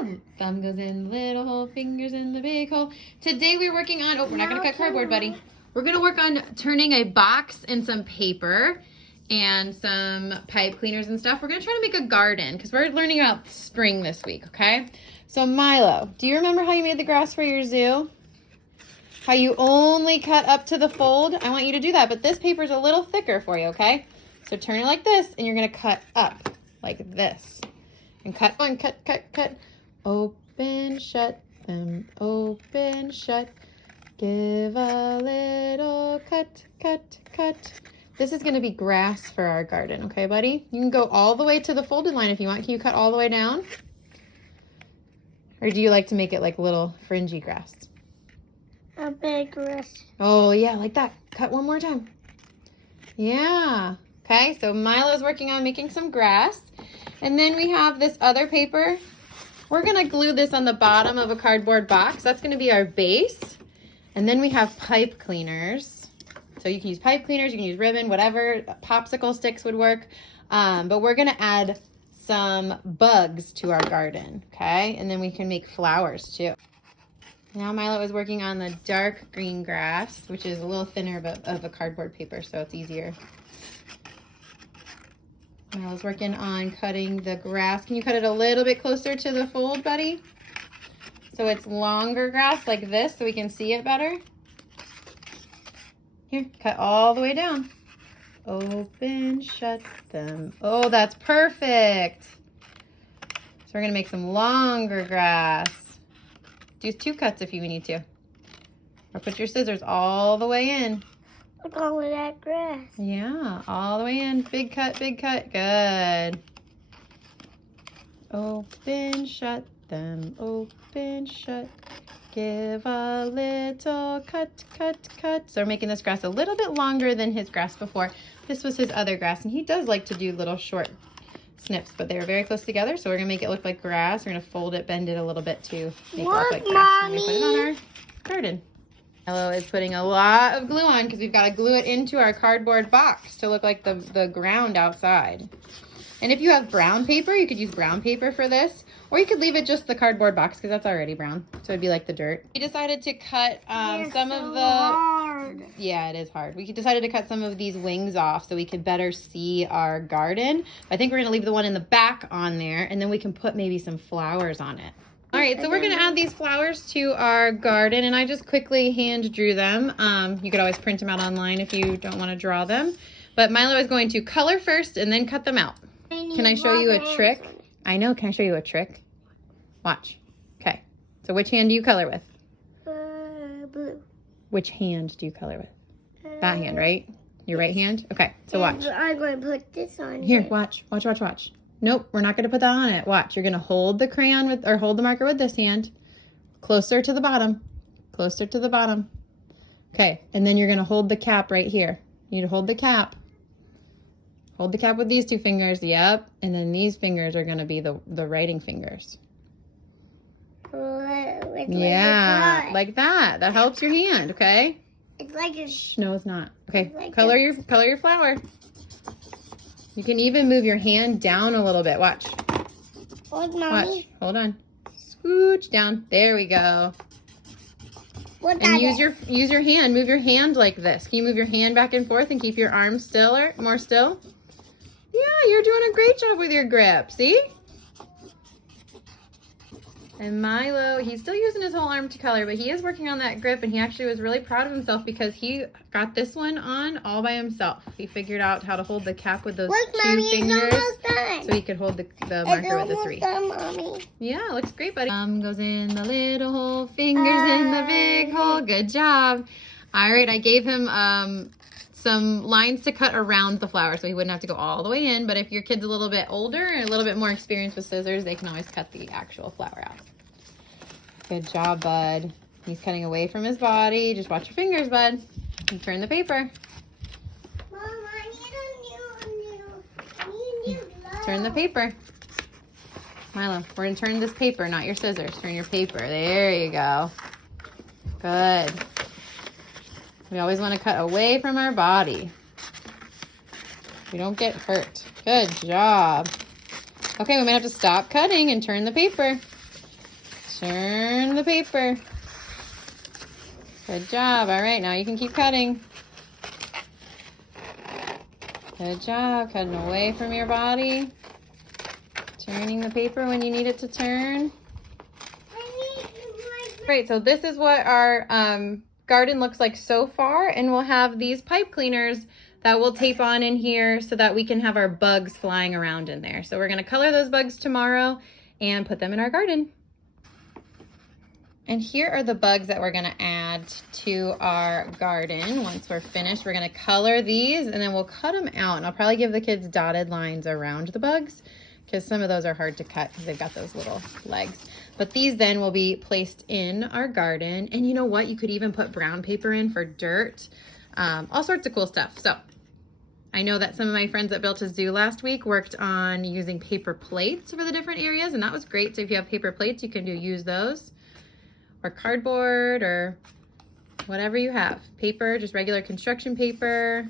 job. Thumb goes in the little hole, fingers in the big hole. Today we're working on, we're not gonna cut cardboard, buddy. We're gonna work on turning a box and some paper and some pipe cleaners and stuff. We're gonna try to make a garden because we're learning about spring this week, okay? So Milo, do you remember how you made the grass for your zoo? How you only cut up to the fold? I want you to do that, but this paper is a little thicker for you, okay? So turn it like this, and you're gonna cut up like this. And cut one, cut. Open, shut them, open, shut. Give a little cut. This is gonna be grass for our garden, okay, buddy? You can go all the way to the folded line if you want. Can you cut all the way down? Or do you like to make it like little fringy grass? A big grass. Oh, yeah, like that. Cut one more time. Yeah. Okay, so Milo's working on making some grass. And then we have this other paper. We're going to glue this on the bottom of a cardboard box. That's going to be our base. And then we have pipe cleaners. So you can use pipe cleaners, you can use ribbon, whatever. Popsicle sticks would work. But we're going to add some bugs to our garden, okay? And then we can make flowers too. Now Milo is working on the dark green grass, which is a little thinner of a cardboard paper, so it's easier. Milo's working on cutting the grass. Can you cut it a little bit closer to the fold, buddy? So it's longer grass like this so we can see it better. Here, cut all the way down. Open, shut them. Oh, that's perfect. So we're gonna make some longer grass. Do 2 cuts if you need to. Or put your scissors all the way in. Look all of that grass. Yeah, all the way in. Big cut. Good. Open, shut them. Open, shut. Give a little cut. So we're making this grass a little bit longer than his grass before. This was his other grass, and he does like to do little short snips, but they were very close together, so we're gonna make it look like grass. We're gonna fold it, bend it a little bit to make it look like grass. And we're gonna put it on our garden. Milo is putting a lot of glue on because we've got to glue it into our cardboard box to look like the ground outside. And if you have brown paper, you could use brown paper for this, or you could leave it just the cardboard box because that's already brown, so it'd be like the dirt. We decided to cut some of the hard. Yeah, it is hard. We decided to cut some of these wings off so we could better see our garden. I think we're gonna leave the one in the back on there, and then we can put maybe some flowers on it. All right, so we're gonna add these flowers to our garden, and I just quickly hand drew them. You could always print them out online if you don't wanna draw them. But Milo is going to color first and then cut them out. Can I show you a trick? I know, can I show you a trick? Watch. Okay, so which hand do you color with? Blue. Which hand do you color with? That hand, right? Your right hand? Okay, so watch. I'm going to put this on Here, watch. Nope, we're not going to put that on it. Watch, you're going to hold the crayon with, or hold the marker with this hand. Closer to the bottom. Okay, and then you're going to hold the cap right here. You need to hold the cap. Hold the cap with these 2 fingers, yep. And then these fingers are going to be the writing fingers. Yeah, like that. That helps your hand, okay? It's like a... No, it's not. Okay, like color your flower. You can even move your hand down a little bit. Watch. What, Mommy? Watch. Hold on. Scooch down. There we go. What And use your hand. Move your hand like this. Can you move your hand back and forth and keep your arms stiller, more still? Yeah, you're doing a great job with your grip. See? And Milo, he's still using his whole arm to color, but he is working on that grip, and he actually was really proud of himself because he got this one on all by himself. He figured out how to hold the cap with those 2 fingers, so he could hold the marker with the 3. Done, Mommy. Yeah, looks great, buddy. Thumb goes in the little hole, fingers in the big hole. Good job. All right, I gave him some lines to cut around the flower so he wouldn't have to go all the way in, but if your kid's a little bit older and a little bit more experienced with scissors, they can always cut the actual flower out. Good job, bud. He's cutting away from his body. Just watch your fingers, bud. And turn the paper. Mom, I need a new Turn the paper. Milo, we're going to turn this paper, not your scissors. Turn your paper. There you go. Good. We always want to cut away from our body. We don't get hurt. Good job. Okay, we might have to stop cutting and turn the paper. Turn the paper. Good job. All right, now you can keep cutting. Good job. Cutting away from your body. Turning the paper when you need it to turn. Great, so this is what our garden looks like so far, and we'll have these pipe cleaners that we'll tape on in here so that we can have our bugs flying around in there. So we're gonna color those bugs tomorrow and put them in our garden. And here are the bugs that we're gonna add to our garden. Once we're finished, we're gonna color these and then we'll cut them out. And I'll probably give the kids dotted lines around the bugs because some of those are hard to cut because they've got those little legs. But these then will be placed in our garden. And you know what? You could even put brown paper in for dirt, all sorts of cool stuff. So I know that some of my friends that built a zoo last week worked on using paper plates for the different areas, and that was great. So if you have paper plates, you can use those, or cardboard, or whatever you have. Paper, just regular construction paper.